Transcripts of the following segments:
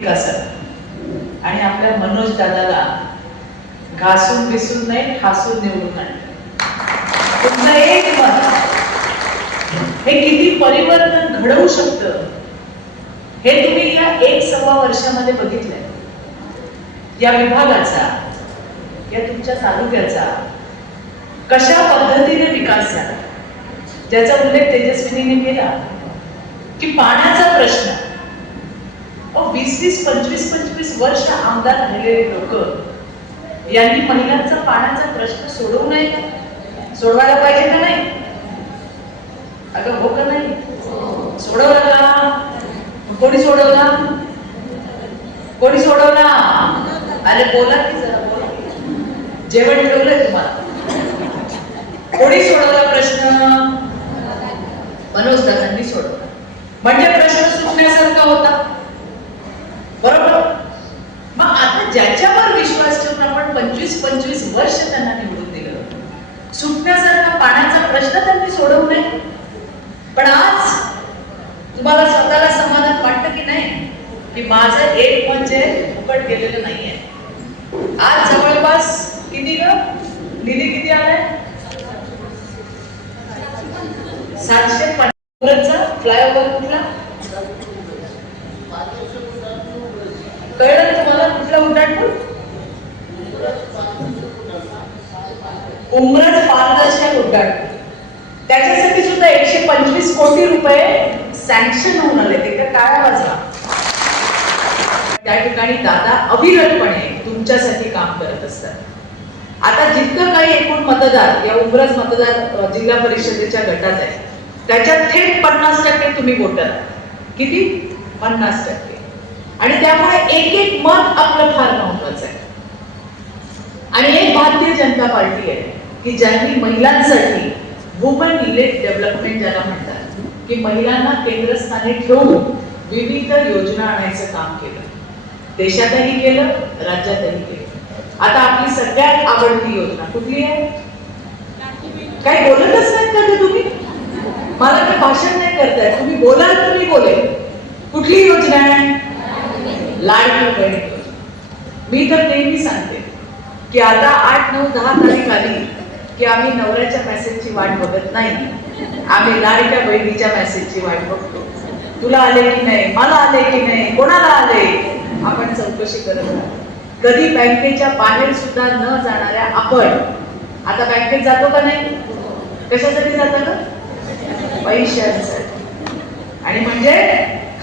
विकासात आणि आपल्या मनोज दादाला घासून बिसून नाही ठासून निवडून आणलं. तुमचं एक मत हे किती परिवर्तन घडवू शकतं हे तुम्ही या 1-1.25 वर्षामध्ये बघितलंय. या विभागाचा, या तुमच्या तालुक्याचा कशा पद्धतीने विकास झाला, ज्याचा उल्लेख तेजस्विनीने केला की पाण्याचा प्रश्न 20-25 वर्ष आमदार राहिलेले लोक यांनी महिलांचा पाण्याचा प्रश्न सोडवू नये, सोडवायला पाहिजे का नाही? अगं हो का नाही? सोडवला का? कोणी सोडवला? कोणी सोडवला? अरे बोला की जरा बोला. जेवण ठेवलंय तुम्हाला. कोणी सोडवला प्रश्न? मनोज दादांनी सोडवला. म्हणजे प्रश्न सुटण्यासारखा होता, बरोबर? मग आता ज्याच्यावर विश्वास ठेवून आपण 25 वर्ष त्यांना निवडून दिलं, सुटण्यासारखा पाण्याचा प्रश्न त्यांनी सोडवू नये. पण आज तुम्हाला स्वतःला समाधान वाटतं की नाही की माझं एक म्हणजे फुकट गेलेलं नाहीये. आज जवळपास किती ग निधी किती आलाय? 750 फ्लायओव्हर कुठला कळलं तुम्हाला? कुठला उड्डाणपूल? उमरज पारदर्शक उड्डाणपूल. त्याच्यासाठी सुद्धा 125 कोटी रुपये सँक्शन होऊन आले. ते काय वाजवा. त्या ठिकाणी दादा अविरतपणे तुमच्यासाठी काम करत असतात. आता जितकं काही एकूण मतदार या उमरज मतदार जिल्हा परिषदेच्या गटात आहे त्याच्यात थेट 50% तुम्ही वोटर. किती? 50%. आणि त्यामुळे एक मत आपलं फार महत्वाचं आहे. आणि एक भारतीय जनता पार्टी आहे की ज्यांनी महिलांसाठी वुमन लेड डेव्हलपमेंट ज्याला म्हणतात की महिलांना केंद्रस्थानी ठेवून विविध योजना आणायचं काम केलं. देशातही केलं, राज्यातही केलं. आता आपली सगळ्यात आवडती योजना कुठली आहे? काही बोलतच नाहीत का ते तुम्ही? मला काही भाषण नाही करताय. तुम्ही बोलाल तर मी बोलेन. कुठली योजना आहे? लाडकी बहीण योजना. मी तर नेहमी सांगते की आता 8, 9, 10 तारीख आली की आम्ही नवऱ्याच्या मेसेजची वाट बघत नाही, आम्ही लाडक्या बहिणीच्या मेसेजची वाट बघतो. तुला आले की नाही, मला आले की नाही, कोणाला आले, आपण चौकशी करत राहतो. कधी बँकेच्या बाहेर सुद्धा न जाणाऱ्या आपण आता बँकेत जातो का नाही? कशासाठी जातो? पैशांसाठी. आणि म्हणजे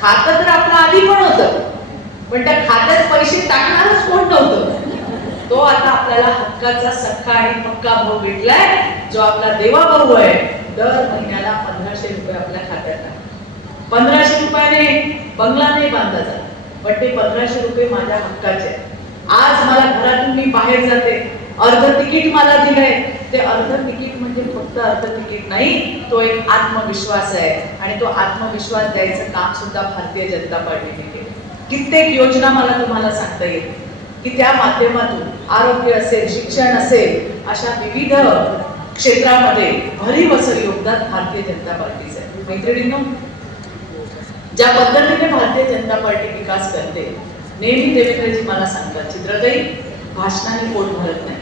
खातं तर आपलं आधी पण होतं, पण त्या खात्यात पैसे टाकणारच कोण नव्हतं. तो आता आपल्याला हक्काचा सख्खा आणि पक्का भाऊ भेटलाय, जो आपला देवा भाऊ आहे. दर महिन्याला 1500 रुपये आपल्या खात्यात टाकतो. 1500 रुपयाने बंगला नाही बांधला जात, पण ते 1500 रुपये माझ्या हक्काचे. आज मला घरातून मी बाहेर जाते, अर्ध तिकीट मला दिलंय. ते अर्ध तिकीट म्हणजे फक्त अर्ध तिकीट नाही, तो एक आत्मविश्वास आहे. आणि तो आत्मविश्वास द्यायचं काम सुद्धा भारतीय जनता पार्टीने केलं. कित्येक योजना मला तुम्हाला सांगता येईल की त्या माध्यमातून आरोग्य असेल, शिक्षण असेल, अशा विविध क्षेत्रामध्ये भरीव असं योगदान भारतीय जनता पार्टीचं आहे. मैत्रिणींनो, ज्या पद्धतीने भारतीय जनता पार्टी विकास करते, नेहमी देवेंद्रजी मला सांगतात, चित्रताई, भाषणाने पोट भरत नाही.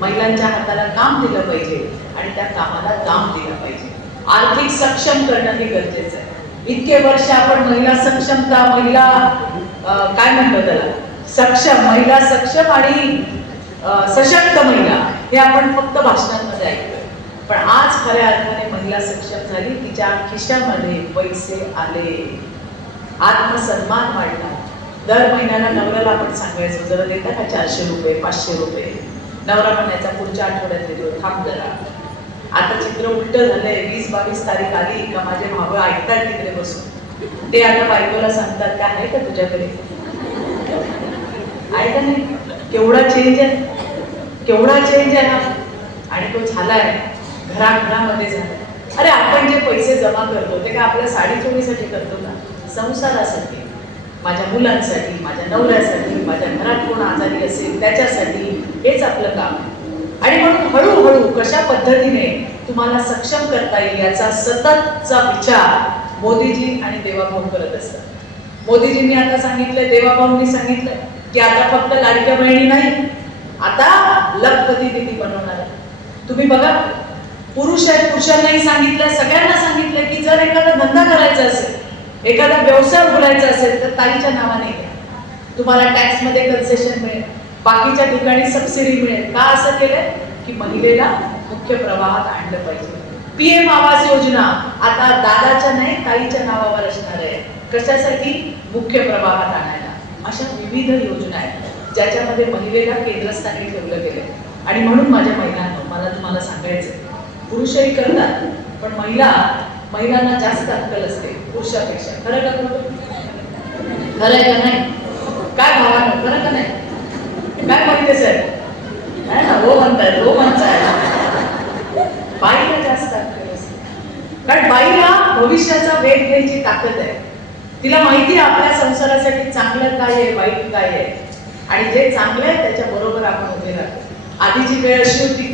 महिलांच्या हाताला काम दिलं पाहिजे आणि त्या कामाला काम दिलं पाहिजे. आर्थिक सक्षम करणं हे गरजेचं आहे. इतके वर्ष आपण महिला सक्षमता, महिला काय म्हणतो त्याला, सक्षम, महिला सक्षम आणि सशक्त महिला हे आपण फक्त भाषणांमध्ये ऐकतोय. पण आज खऱ्या अर्थाने महिला सक्षम झाली. तिच्या खिशामध्ये पैसे आले, आत्मसन्मान वाढला. दर महिन्याला नवऱ्याला आपण सांगायचो, जरा देता का 400 रुपये, 500 रुपये. नवरा म्हणायचा पुढच्या आठवड्यात देतो, थांब जरा. आता चित्र उलट झालंय. 20-22 तारीख आली का माझे भाऊ ऐकतात तिकडे बसून. ते आता बायकोला सांगतात, काय आहे का तुझ्याकडे? आहे का नाही? केवढा चेंज आहे, केवढा चेंज आहे हा. आणि तो झालाय घराघरामध्ये झालाय. अरे आपण जे पैसे जमा करतो ते काय आपल्या साडी चोळीसाठी करतो का? संसारासाठी, माझ्या मुलांसाठी, माझ्या नवऱ्यासाठी, माझ्या घरात कोण आजारी असेल त्याच्यासाठी. हेच आपलं काम आहे. आणि म्हणून हळूहळू कशा पद्धतीने तुम्हाला सक्षम करता येईल याचा सततचा विचार मोदीजी आणि देवाभाऊ करत असतात. मोदीजींनी आता सांगितलंय, देवाभाऊंनी सांगितलंय की आता फक्त लाडक्या बहिणी नाही, आता लखपती दीदी बनवणार आहे. तुम्ही बघा, पुरुष आहेत, पुरुषांनाही सांगितलंय, सगळ्यांना सांगितलंय की जर एखादा धंदा करायचा असेल, एखादा व्यवसाय उघडायचा असेल तर ताईच्या नावाने घ्या. तुम्हाला टॅक्स मध्ये कन्सेशन मिळेल, बाकीच्या ठिकाणी सबसिडी मिळेल. का असं केलंय की महिलेला मुख्य प्रवाहात आणलं पाहिजे. PM आवास योजना आता दादाच्या नाही ताईच्या नावावर असणार आहे. कशासाठी? मुख्य प्रवाहात आणायला. अशा विविध योजना आहेत ज्याच्यामध्ये महिलेला केंद्रस्थानी ठेवलं गेलंय. आणि म्हणून माझ्या महिलांना मला तुम्हाला सांगायचं, पुरुषही करतात पण महिलांना जास्त अक्कल असते पुरुषापेक्षा. खरं का खोटं? खरं आहे का नाही? काय भावानं, खरं का नाही? काय म्हणते साहेब? नाही ना, हो म्हणतायत, हो म्हणतायत. बाईला जास्त अक्कल असते, कारण बाईला भविष्याचा वेध घ्यायची ताकद आहे. तिला माहिती आहे आपल्या संसारासाठी चांगलं काय आहे, वाईट काय आहे, आणि जे चांगलं आहे त्याच्या बरोबर आपण उभे राहतो. आधीची वेळ अशी होती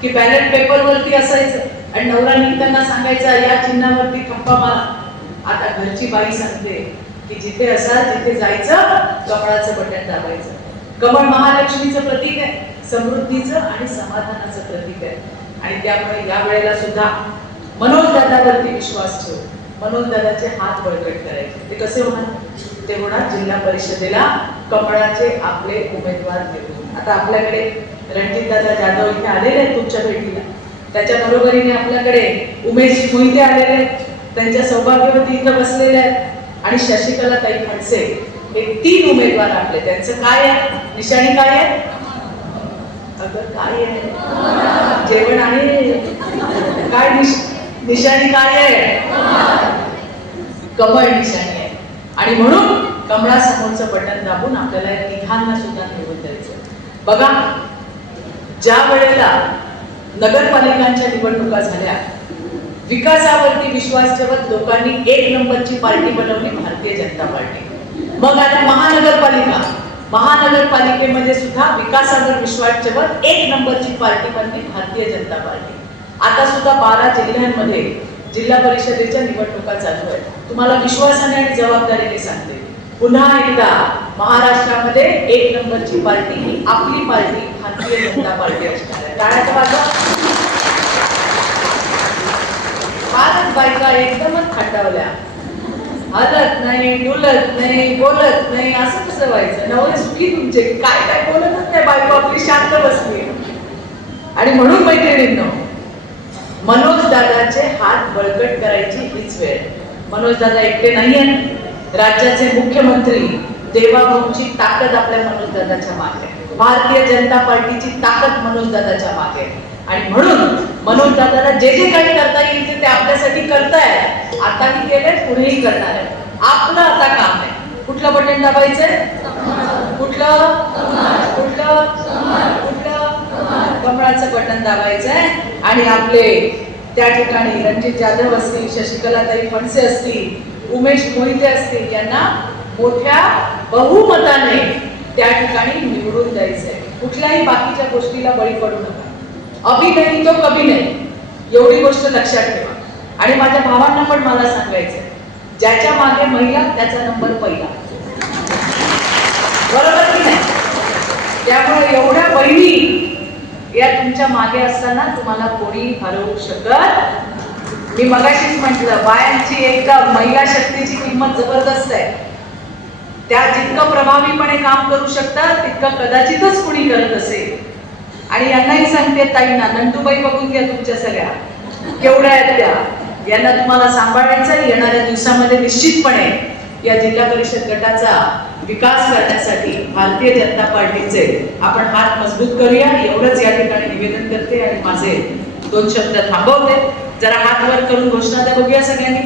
की बॅलेट पेपरवरती असायचं आणि नवरा निघताना सांगायचा या चिन्हावरती ठप्पा मारा. आता घरची बाई सांगते की जिथे असाल तिथे जायचं, कमळाचं बटन दाबायचं. कमळ महालक्ष्मीचं प्रतीक आहे, समृद्धीचं आणि समाधानाचं प्रतीक आहे. आणि त्यामुळे या वेळेला सुद्धा मनोज दादावरती विश्वास ठेवू, मनोज दादाचे हात बळकट करायचे. ते कसे होणार? ते होणार जिल्हा परिषदेला कमळाचे आपले उमेदवार देऊन. आता आपल्याकडे रणजित दादा जाधव इथे आलेले आहेत तुमच्या भेटीला, त्याच्या बरोबरीने आपल्याकडे उमेश मोहिते आलेले आहेत, त्यांच्या सौभाग्यवती इथं बसलेले आहेत, आणि शशिकला ताई फडसे. हे 3 उमेदवार आपले. त्यांचं काय आहे, निशाणी काय आहे? अगं काय आहे? जेवण आहे काय? निशाणी काय आहे? कमळ निशाणी आहे. आणि म्हणून कमळासमोरचं बटन दाबून आपल्याला या तिघांना सुद्धा निवडून द्यायचं. बघा, ज्या वेळेला नगरपालिकांच्या निवडणुका झाल्या, विकासावरती विश्वास ठेवत लोकांनी 1 नंबरची पार्टी बनवली भारतीय जनता पार्टी. मग आता महानगरपालिकेमध्ये सुद्धा विकासावर विश्वास ठेवत 1 नंबरची पार्टी बनली भारतीय जनता पार्टी. आता सुद्धा 12 जिल्ह्यांमध्ये जिल्हा परिषदेच्या निवडणुका चालू आहेत. तुम्हाला विश्वासाने आणि जबाबदारीने सांगते, पुन्हा एकदा महाराष्ट्रामध्ये 1 नंबरची पार्टी ही आपली पार्टी भारतीय जनता पार्टी असणार आहे. टाळ्याचा वाजवा. फारच बायका एकदमच खाटावल्या, हलत नाही, डुलत नाही, बोलत नाही. असं कसं व्हायचं? नवरे सुखी तुमचे, काय काय बोलतच नाही, बायको आपली शांत बसली. आणि म्हणून मैत्रिणींनो, मनोज दादाचे हात बळकट करायची हीच वेळ. मनोज दादा एकटे नाहीये, राज्याचे मुख्यमंत्री देवाभाऊंची ताकद आपल्या मनोज दादाच्या मागे, भारतीय जनता पार्टीची ताकद मनोज दादाच्या मागे. आणि म्हणून मनोज दादाला जे जे काही करता येईल ते आपल्यासाठी करतायत. आताही केलंय, पुढेही करणार आहे. आपलं आता काम आहे, कुठलं बटन दाबायचंय? कुठलं? कमळाचं बटन दाबायचंय. आणि आपले त्या ठिकाणी रणजित जाधव असतील, शशिकलाताई फडसे असतील, उमेश मोहिते असतील, यांना मोठ्या बहुमताने त्या ठिकाणी निवडून द्यायचंय. कुठल्याही बाकीच्या गोष्टीला बळी पडू नका. अभी नाही तो कभी नाही, एवढी गोष्ट लक्षात ठेवा. आणि माझ्या भावांना पण मला सांगायचंय, ज्याच्या मागे महिला त्याचा नंबर पहिला, बरोबर की नाही? त्यामुळे एवढ्या बहिणी या तुमच्या मागे असताना तुम्हाला कोणी हरवू शकत. मी मगाशीच म्हटलं, बायांची एकदम महिला शक्तीची किंमत जबरदस्त आहे. त्या जितकं प्रभावीपणे काम करू शकतात तितकं कदाचितच कोणी करत असेल. आणि यांनाही सांगते, ताईंना, नंदूबाई बघून घ्या तुमच्या सगळ्या केवढ्या आहेत त्या, यांना तुम्हाला सांभाळायचं. येणाऱ्या दिवसामध्ये निश्चितपणे या जिल्हा परिषद गटाचा विकास करण्यासाठी भारतीय जनता पार्टीचे आपण हात मजबूत करूया, एवढंच या ठिकाणी निवेदन करते आणि माझे 2 शब्द थांबवते. जरा हात वर करून घोषणा द्या बघूया सगळ्यांनी.